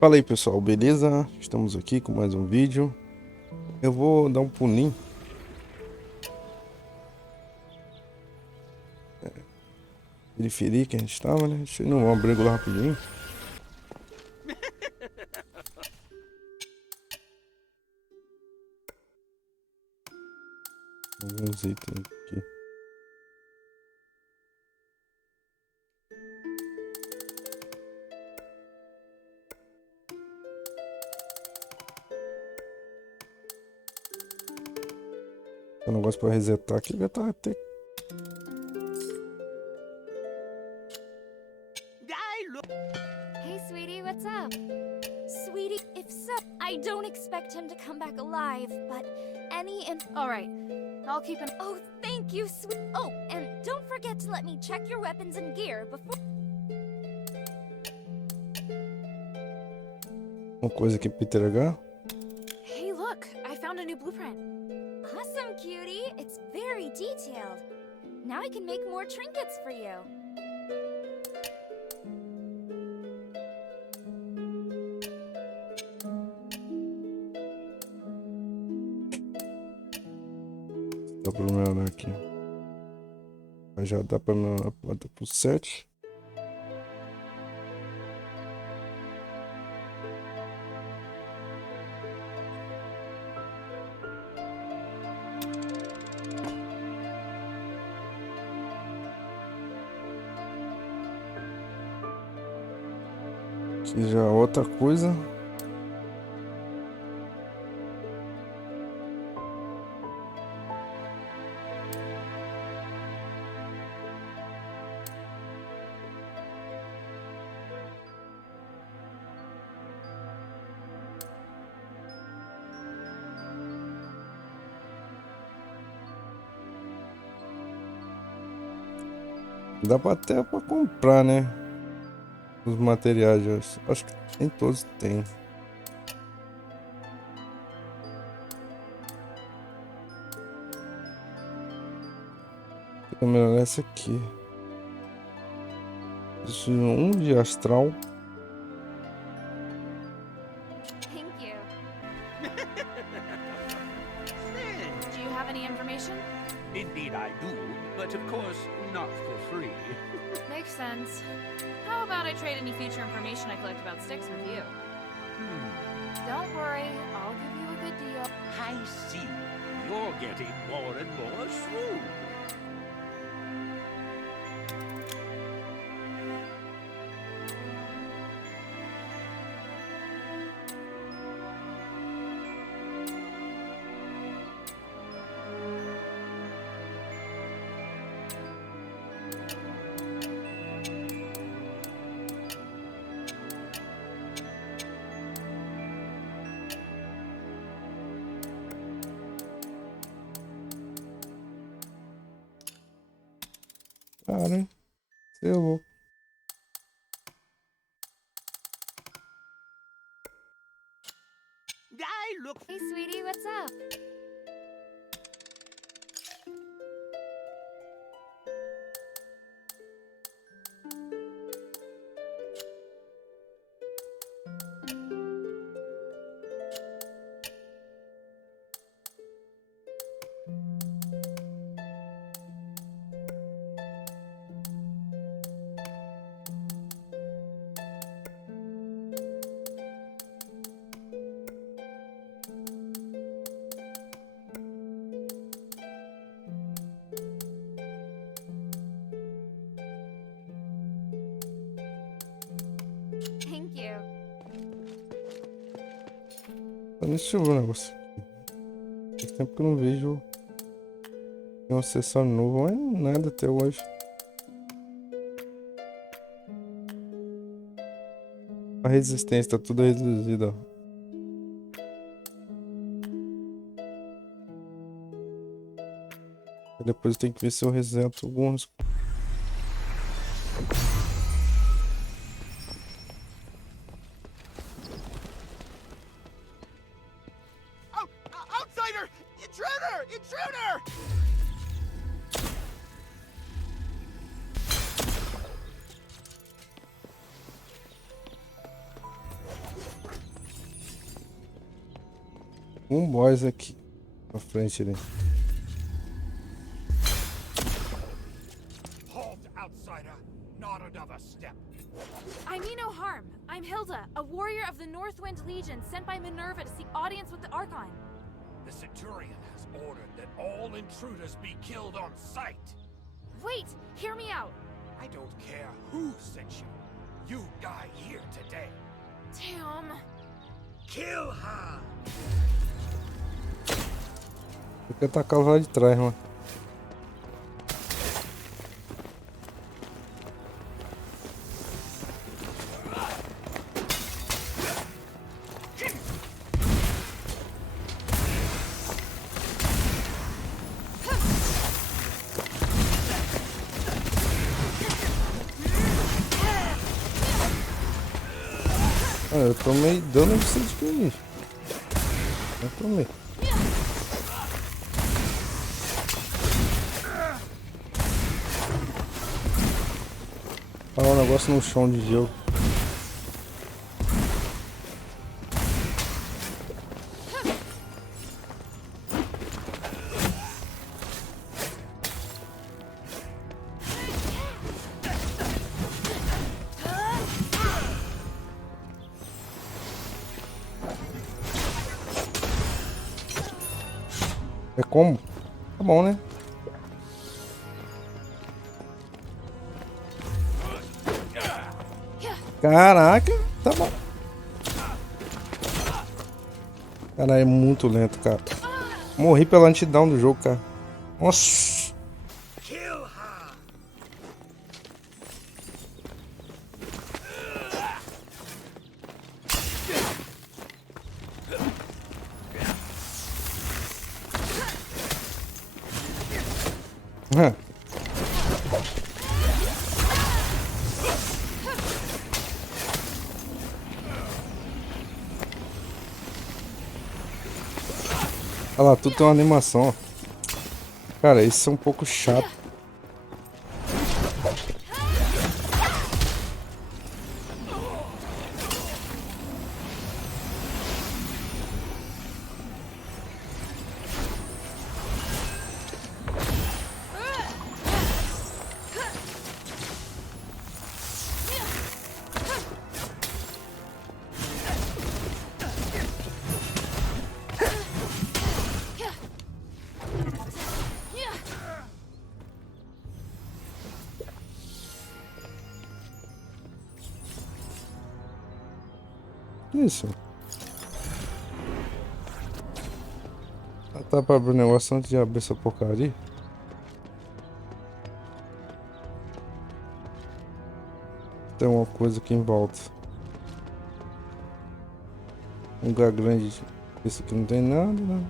Fala aí pessoal, beleza? Estamos aqui com mais um vídeo. Eu vou dar um pulinho. Periferia que a gente estava, né? Deixa eu ir no abrigo lá rapidinho. Alguns itens aqui. Tem um negócio para resetar aqui, já tá até. Hey, sweetie, what's up? Sweetie, if so, I don't expect him to come back alive, but All right, I'll keep an... Oh, thank you, sweet... Oh, and don't forget to let me check your weapons and gear before... Uma coisa aqui pra entregar. Hey, look, I found a new blueprint. Awesome, cutie. It's very detailed. Now I can make more trinkets for you. Dá pra melhorar aqui. Mas já dá pra melhorar a porta pro 7. Aqui já é outra coisa. Dá pra até pra comprar, né? Os materiais. Acho que nem todos tem. Vou melhorar essa aqui. Isso um de astral. Thank you. Do you have any information? Indeed I do, but of course not for free. Makes sense. How about I trade any future information I collect about Styx with you? Don't worry, I'll give you a good deal. I see. You're getting more and more shrewd. Cara, você é louco. I look Hey, sweetie, what's up? Thank you. Deixa eu ver um negócio aqui. Faz tempo que eu não vejo um acessório novo, mas nada até hoje. A resistência tá tudo reduzida. Depois tem que ver se eu reseto alguns. outsider! Intruder! Intruder! Um boss aqui na frente ali. Halt, outsider! Not another step. I mean no harm. I'm Hilda, a warrior of the Northwind Legion sent by Minerva to seek audience with the Archon. The Centurion has ordered that all intruders be killed on sight. Wait, hear me out. I don't care who sent you. You die here today. Damn. Kill her! Tem que atacar lá de trás, mano. Ah, eu tomei dano de ser de eu tomei. Ah, o negócio no chão de gelo. É como? Tá bom, né? Caraca, tá bom. Cara, é muito lento, cara. Morri pela lentidão do jogo, cara. Nossa. Kill her! Hã. Olha lá, tudo tem uma animação, ó. Cara, isso é um pouco chato. Isso. Ah, tá pra abrir o negócio antes de abrir essa porcaria. Tem uma coisa aqui em volta. Um lugar grande. Isso aqui não tem nada, né?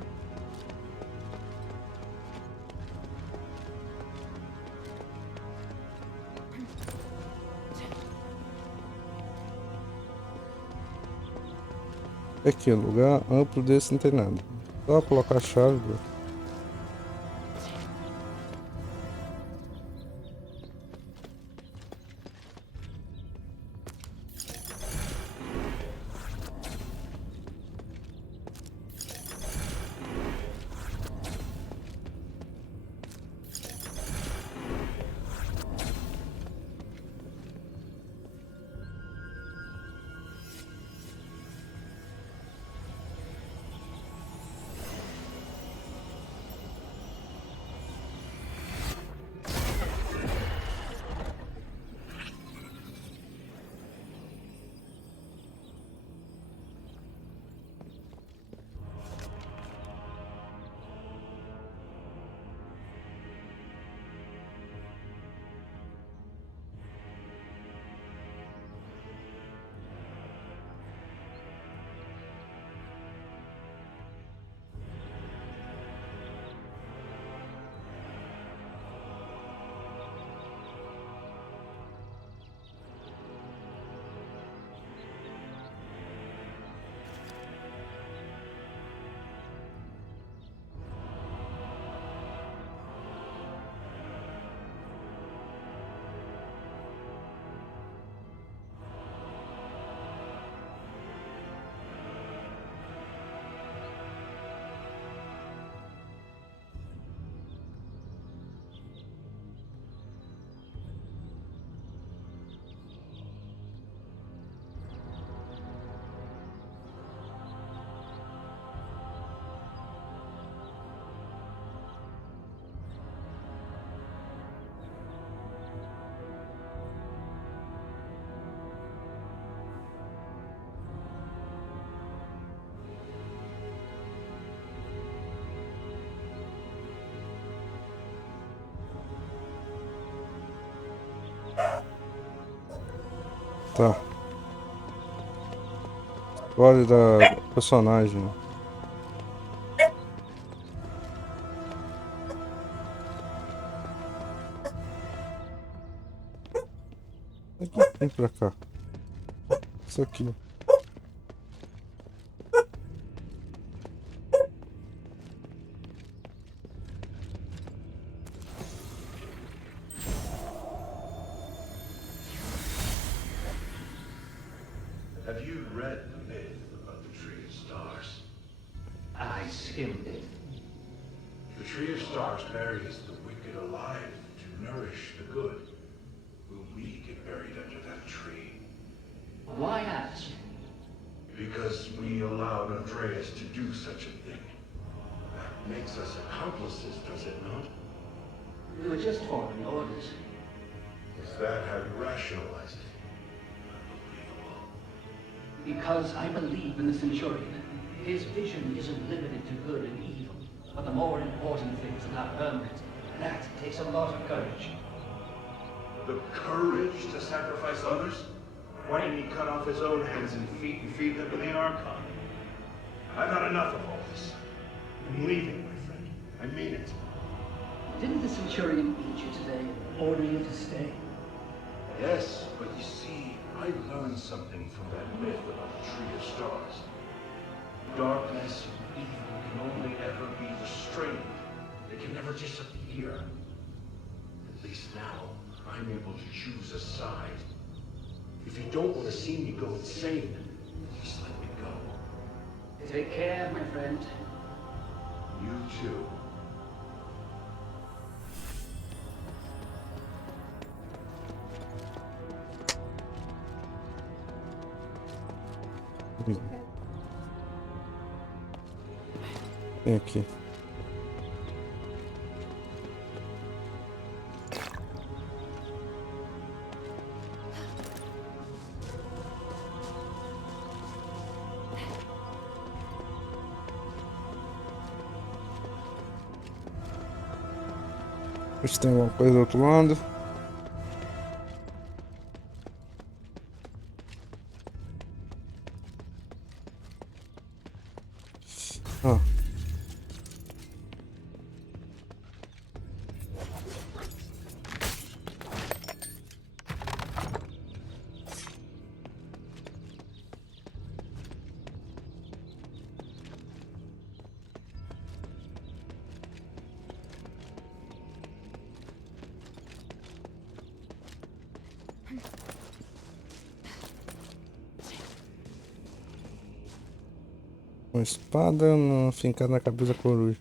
Aqui, lugar amplo desse não tem nada. Só colocar a chave. Tá. História da personagem. Aqui, vem pra cá. Isso aqui. Have you read the myth about the Tree of Stars? I skimmed it. The Tree of Stars buries the wicked alive to nourish the good. Will we get buried under that tree? Why ask? Because we allowed Andreas to do such a thing. That makes us accomplices, does it not? We were just following orders. Is that how you rationalize it? Unbelievable. Because I believe in the Centurion. His vision isn't limited to good and evil, but the more important things that are permanent. And that takes a lot of courage. The courage to sacrifice others? Why didn't he cut off his own hands and feet and feed them to the Archon? I've had enough of all this. I'm leaving, my friend. I mean it. Didn't the Centurion meet you today and order you to stay? Yes, but you see, I learned something from that myth about the Tree of Stars. Darkness and evil can only ever be restrained. They can never disappear. At least now, I'm able to choose a side. If you don't want to see me go insane, just let me go. Take care, my friend. You too. Tem aqui. Ver se tem alguma coisa do outro lado. Ah. Uma espada fincada na cabeça da coruja.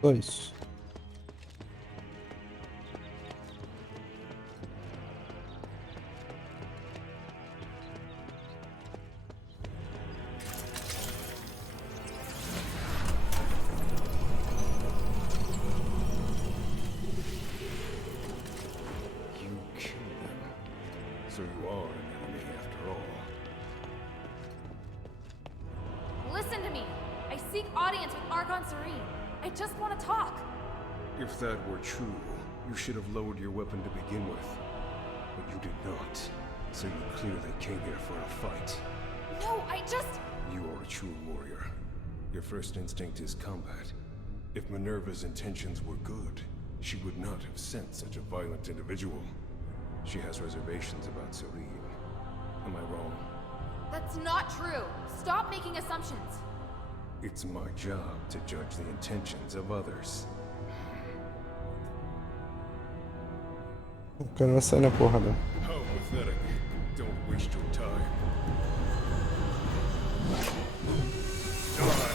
Só isso. So you are an enemy after all. Listen to me. I seek audience with Argon Seryne. I just want to talk. If that were true, you should have lowered your weapon to begin with. But you did not. So you clearly came here for a fight. No, I just... You are a true warrior. Your first instinct is combat. If Minerva's intentions were good, she would not have sent such a violent individual. She has reservations about Seryne. Am I wrong? That's not true. Stop making assumptions. It's my job to judge the intentions of others. O cara vai sair na porrada. How pathetic. Don't waste your time. Die!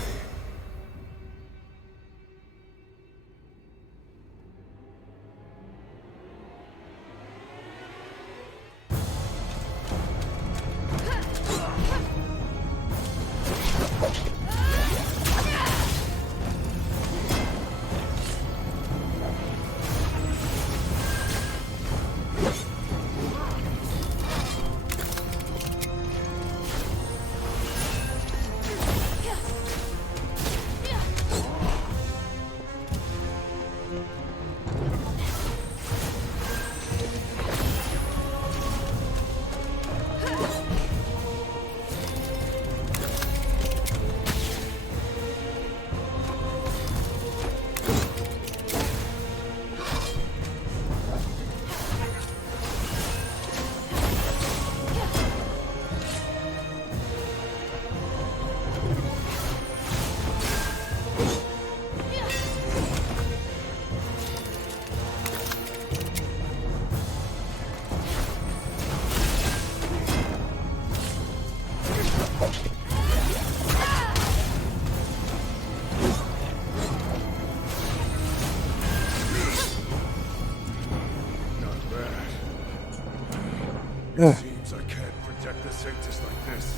It seems I can't protect the Sanctus like this.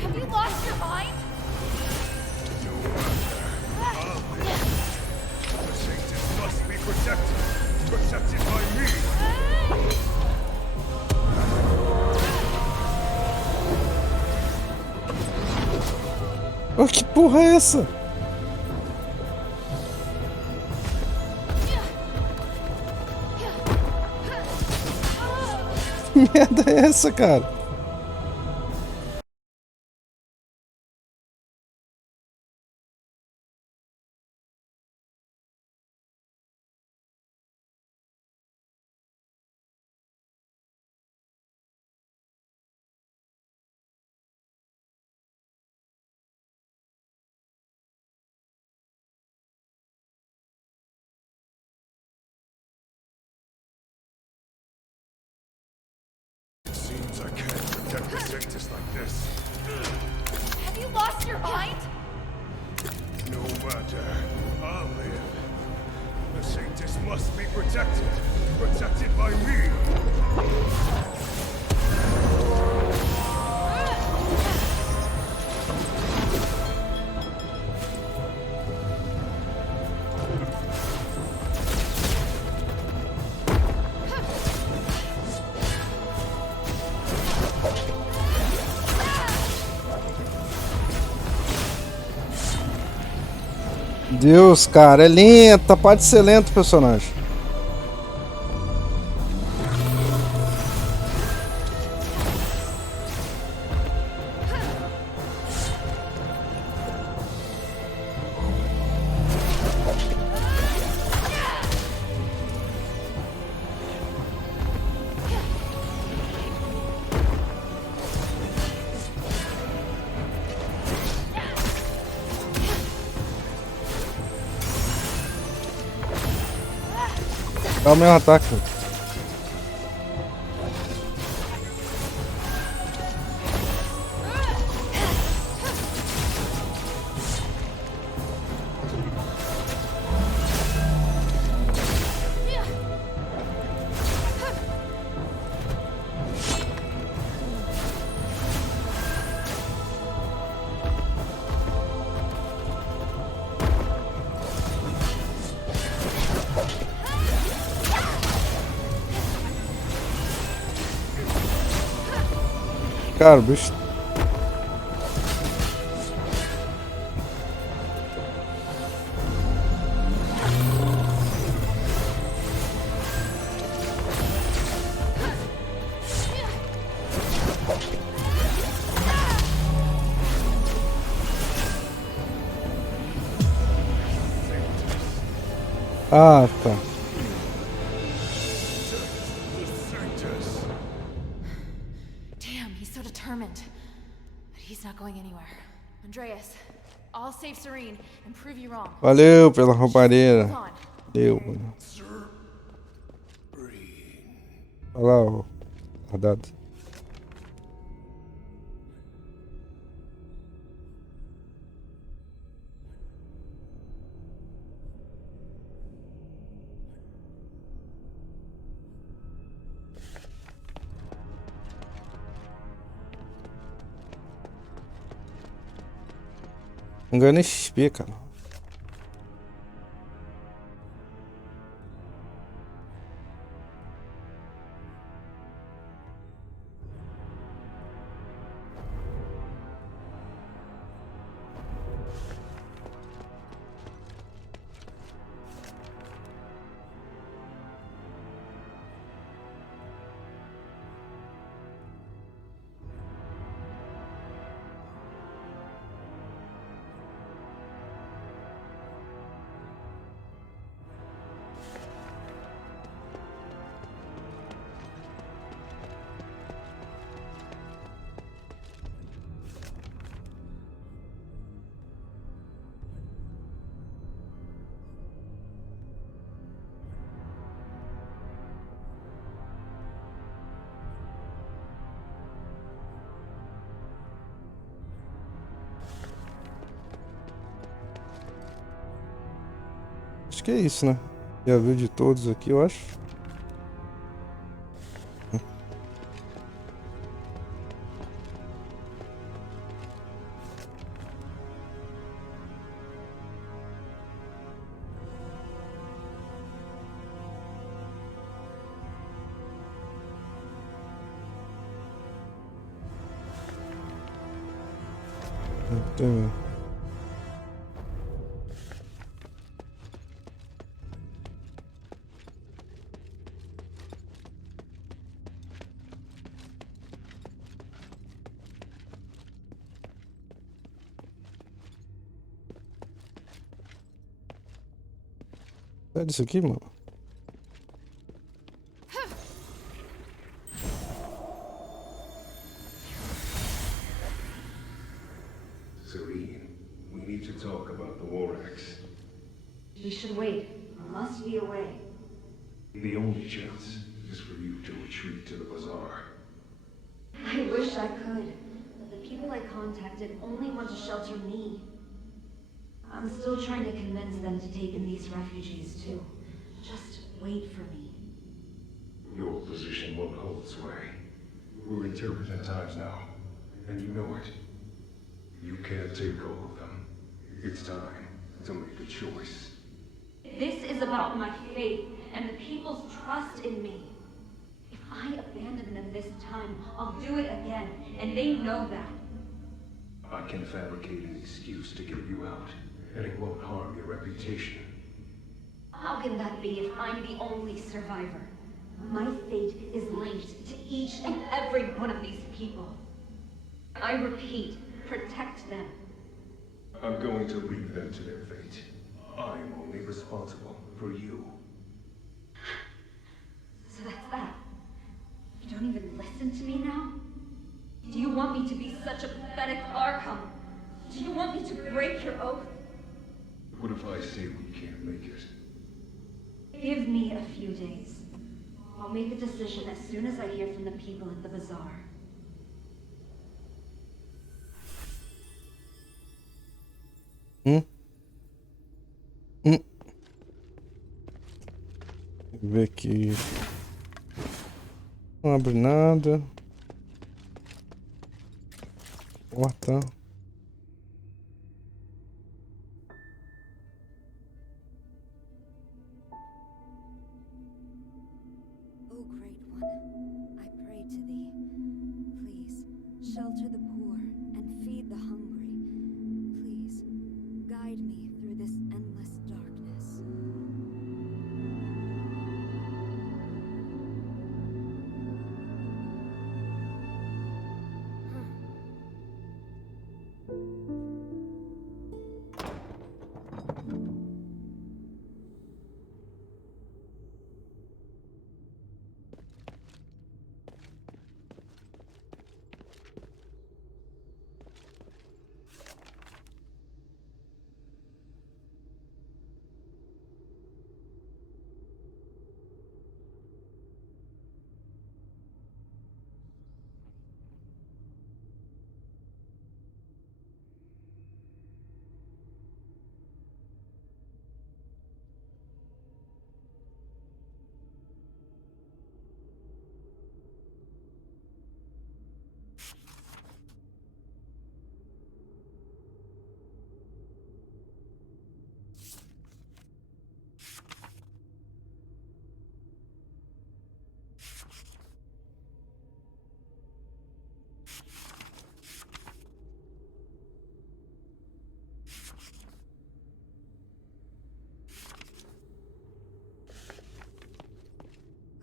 Have you lost your mind? No matter. I'll live. The Sanctus must be protected. Protected by me. Oh, que porra é essa? Que merda é essa, cara? Seems I can't protect the Sanctus like this. Have you lost your mind? No matter. I'll live. The Sanctus must be protected. Protected by me. Deus, cara, é lenta, pode ser lento o personagem. Dá o mesmo ataque. Cara, o bicho. Ah, tá. Damn, he's so determined. But he's not going anywhere. Andreas, I'll save Seryne and prove you wrong. Valeu pela roubadeira. Hold on. Valeu, mano. Olha lá, ó. Guardado. Não ganha nem XP, cara. Acho que é isso, né? Já viu de todos aqui, eu acho. Tem. É disso aqui, mano? Seryne, we need to talk about the war axe. We should wait. There must be a way. The only chance is for you to retreat to the bazaar. I wish I could, but the people I contacted only want to shelter me. I'm still trying to convince them to take in these refugees, too. Just wait for me. Your position won't hold sway. We're in turbulent times now, and you know it. You can't take all of them. It's time to make a choice. This is about my faith and the people's trust in me. If I abandon them this time, I'll do it again, and they know that. I can fabricate an excuse to get you out, and it won't harm your reputation. How can that be if I'm the only survivor? My fate is linked to each and every one of these people. I repeat, protect them. I'm going to leave them to their fate. I'm only responsible for you. So that's that. You don't even listen to me now? Do you want me to be such a pathetic Archon? Do you want me to break your oath? What if I say we can't make it? Give me a few days. I'll make a decision as soon as I hear from the people at the bazaar. Ver aqui. Não abre nada. Porta. O Great One, I pray to thee. Please, shelter the poor and feed the hungry. Please, guide me through this endless darkness.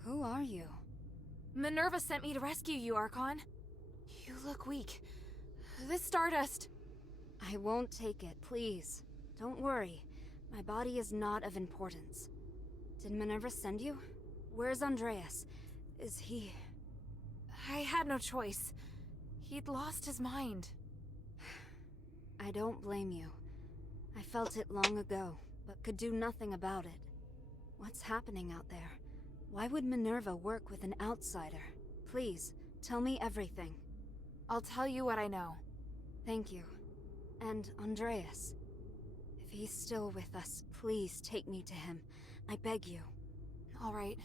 Who are you? Minerva sent me to rescue you, Archon. You look weak. This stardust... I won't take it, please. Don't worry. My body is not of importance. Did Minerva send you? Where's Andreas? Is he... I had no choice. He'd lost his mind. I don't blame you. I felt it long ago, but could do nothing about it. What's happening out there? Why would Minerva work with an outsider? Please, tell me everything. I'll tell you what I know. Thank you. And Andreas. If he's still with us, please take me to him. I beg you. All right.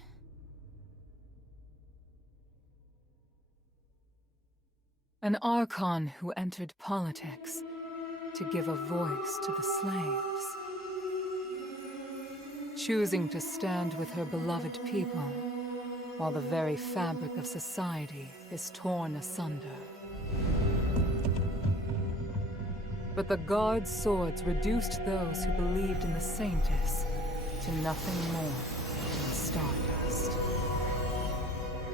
An Archon who entered politics to give a voice to the slaves. Choosing to stand with her beloved people while the very fabric of society is torn asunder. But the Guard's swords reduced those who believed in the Saintess to nothing more than stardust.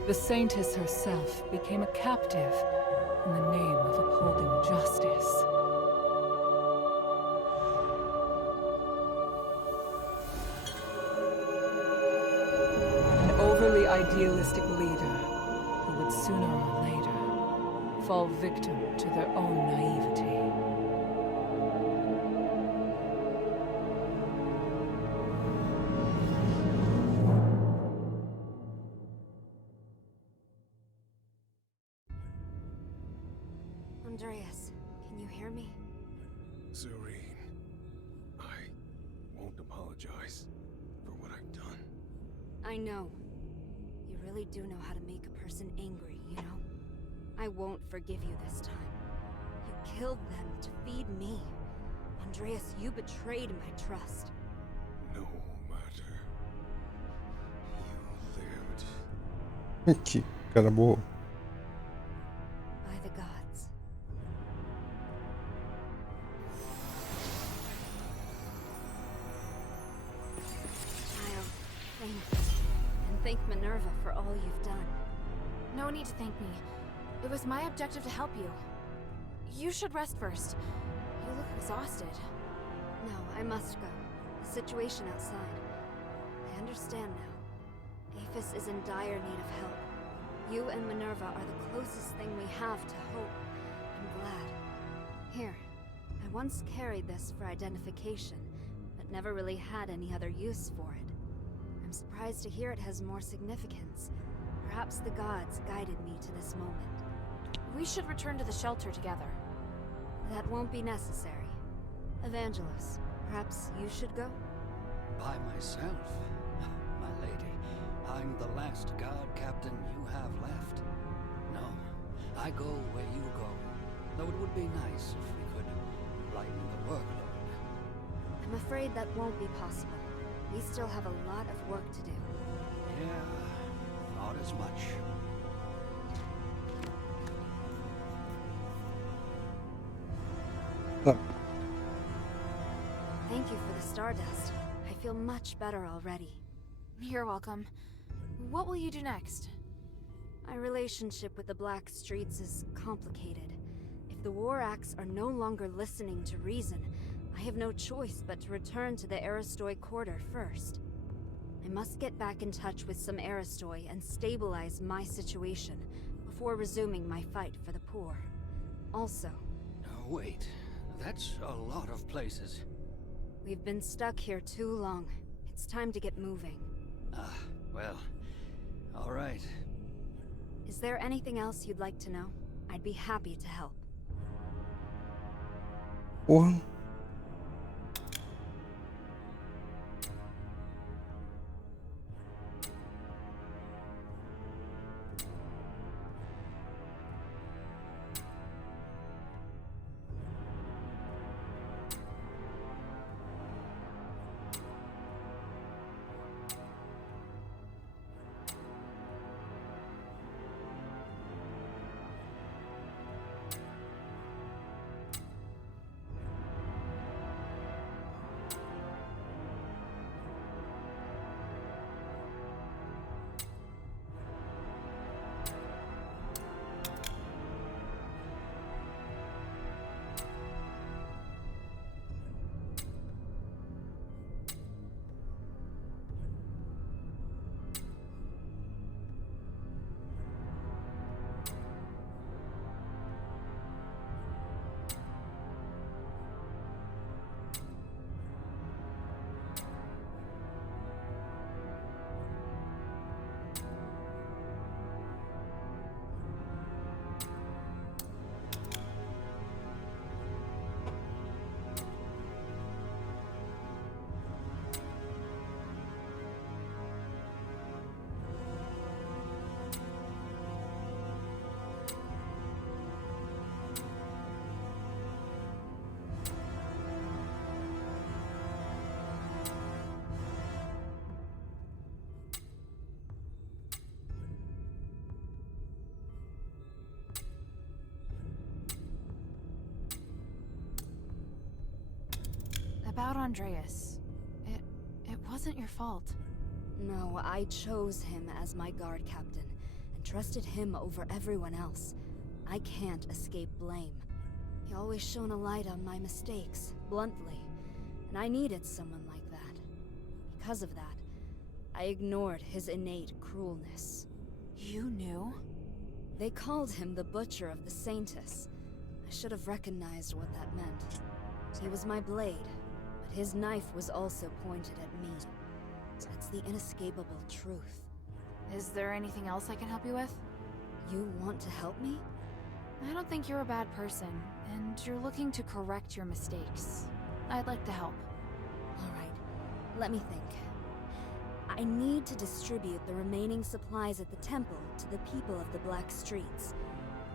The Saintess herself became a captive in the name of upholding justice. An overly idealistic leader who would sooner or later fall victim to their own naivety. Andreas, can you hear me? Seryne, I won't apologize for what I've done. I know. You really do know how to make a person angry, you know? I won't forgive you this time. You killed them to feed me. Andreas, you betrayed my trust. No matter. You lived. Que cara burro. By the gods. I'll thank you. And thank Minerva for all you've done. No need to thank me. It was my objective to help you. You should rest first. You look exhausted. No, I must go. The situation outside. I understand now. Aphis is in dire need of help. You and Minerva are the closest thing we have to hope. I'm glad. Here, I once carried this for identification, but never really had any other use for it. I'm surprised to hear it has more significance. Perhaps the gods guided me to this moment. We should return to the shelter together. That won't be necessary. Evangelos, perhaps you should go? By myself? My lady, I'm the last guard captain you have left. No, I go where you go. Though it would be nice if we could lighten the workload. I'm afraid that won't be possible. We still have a lot of work to do. Yeah, thought as much. Thank you for the stardust. I feel much better already. You're welcome. What will you do next? My relationship with the Black Streets is complicated. If the War Acts are no longer listening to reason, I have no choice but to return to the Aristoi Quarter first. I must get back in touch with some Aristoi and stabilize my situation before resuming my fight for the poor. Also... Wait, that's a lot of places. We've been stuck here too long. It's time to get moving. Ah, well, all right. Is there anything else you'd like to know? I'd be happy to help. Porra. Andreas? It wasn't your fault. No, I chose him as my guard captain and trusted him over everyone else. I can't escape blame. He always shone a light on my mistakes, bluntly, and I needed someone like that. Because of that, I ignored his innate cruelness. You knew? They called him the Butcher of the Saintess. I should have recognized what that meant. He was my blade, but his knife was also pointed at me. That's the inescapable truth. Is there anything else I can help you with? You want to help me? I don't think you're a bad person, and you're looking to correct your mistakes. I'd like to help. Alright, let me think. I need to distribute the remaining supplies at the temple to the people of the Black Streets.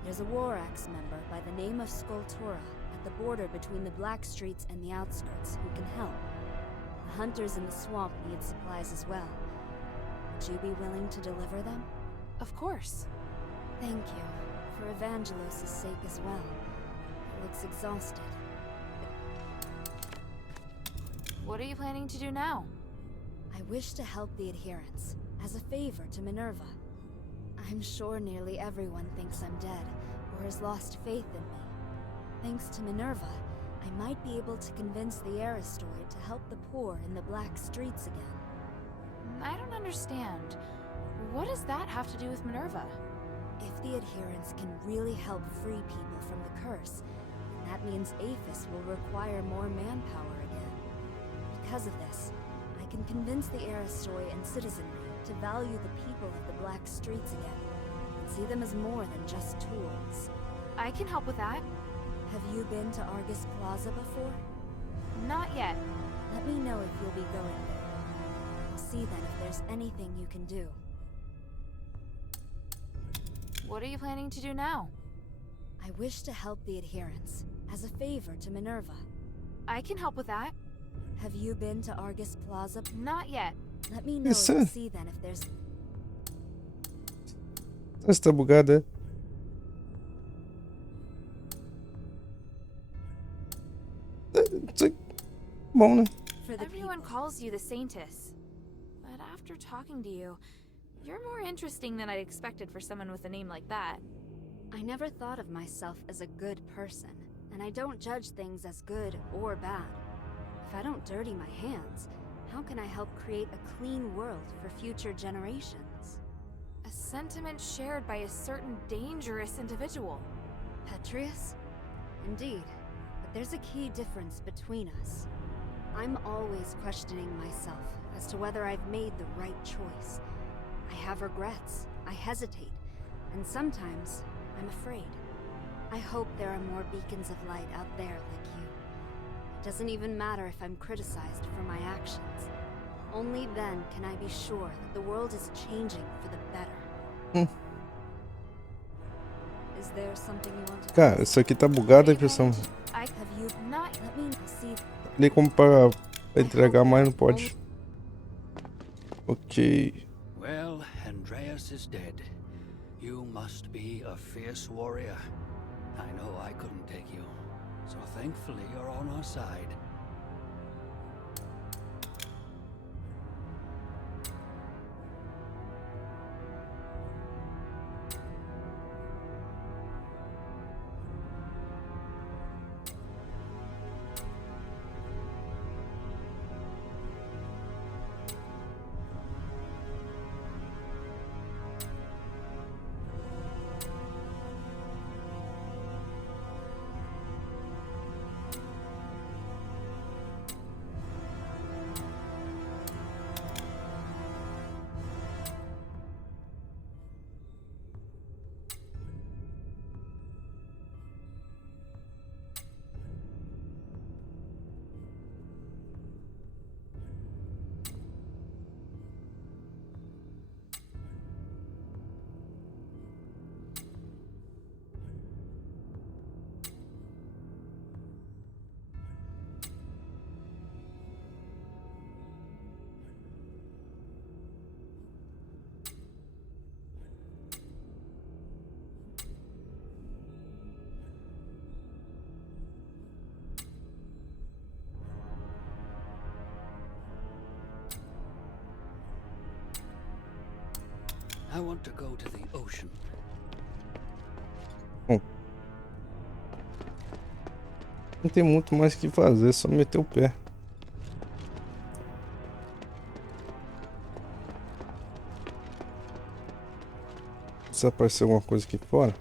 There's a War Axe member by the name of Skultura at the border between the Black Streets and the outskirts who can help. The hunters in the swamp need supplies as well. Would you be willing to deliver them? Of course. Thank you. For Evangelos' sake as well. He looks exhausted. What are you planning to do now? I wish to help the adherents, as a favor to Minerva. I'm sure nearly everyone thinks I'm dead, or has lost faith in me. Thanks to Minerva, I might be able to convince the Aristoid to help the poor in the Black Streets again. I don't understand. What does that have to do with Minerva? If the adherents can really help free people from the curse, then that means Aphis will require more manpower again. Because of this, I can convince the Aristoi and citizenry to value the people of the Black Streets again, and see them as more than just tools. I can help with that. Have you been to Argus Plaza before? Not yet. Let me know if you'll be going there. I'll see then if there's anything you can do. What are you planning to do now? I wish to help the adherents, as a favor to Minerva. I can help with that. Have you been to Argus Plaza? Not yet. Let me know Yes, and sir. see then if there's... Está bugada. Bom, né? For the Everyone people. calls you the Saintess. But after talking to you, you're more interesting than I'd expected for someone with a name like that. I never thought of myself as a good person, and I don't judge things as good or bad. If I don't dirty my hands, how can I help create a clean world for future generations? A sentiment shared by a certain dangerous individual. Petrius? Indeed, but there's a key difference between us. I'm always questioning myself as to whether I've made the right choice. I have regrets, I hesitate, and sometimes I'm afraid. I hope there are more beacons of light out there like you. It doesn't even matter if I'm criticized for my actions. Only then can I be sure that the world is changing for the better. Is there something you want to Cara, ask? isso aqui tá bugado a impressão. I Have you not. Let me see. Ali como pra entregar mais não pode. Ok. Well, Andreas is dead. You must be a fierce warrior. I know I couldn't take you, so thankfully you're on our side. I want to go to the ocean. Bom, não tem muito mais o que fazer, é só meter o pé. Se aparecer alguma coisa aqui fora.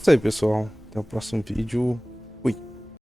Isso aí, pessoal. Até o próximo vídeo.